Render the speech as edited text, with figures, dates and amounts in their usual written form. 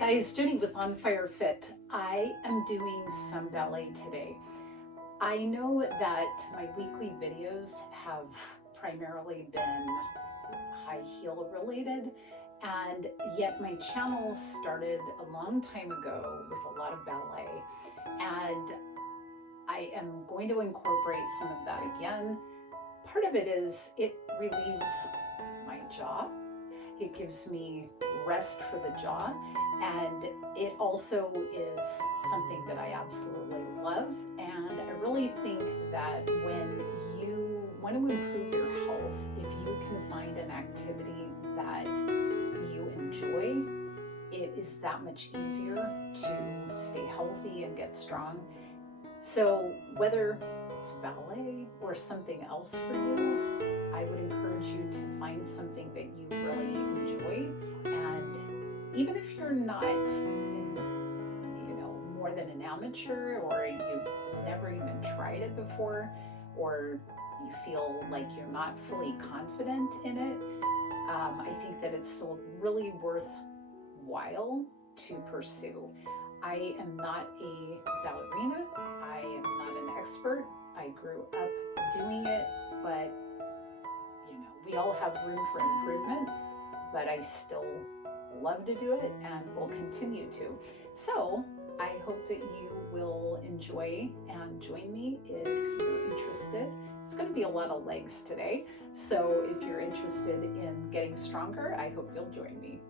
guys, Jenny with On Fire Fit. I am doing some ballet today. I know that my weekly videos have primarily been high heel related, and yet my channel started a long time ago with a lot of ballet, and I am going to incorporate some of that again. Part of it is it relieves my jaw. It gives me rest for the jaw, and it also is something that I absolutely love. And I really think that when you want to improve your health, if you can find an activity that you enjoy, it is that much easier to stay healthy and get strong. So whether it's ballet or something else for you, I would encourage you to find something that you really enjoy. And even if you're not more than an amateur, or you've never even tried it before, or you feel like you're not fully confident in it, I think that it's still really worthwhile to pursue. I am not a ballerina. I am not an expert. I grew up doing it, but we all have room for improvement, but I still love to do it and will continue to. So I hope that you will enjoy and join me if you're interested. It's going to be a lot of legs today, so if you're interested in getting stronger, I hope you'll join me.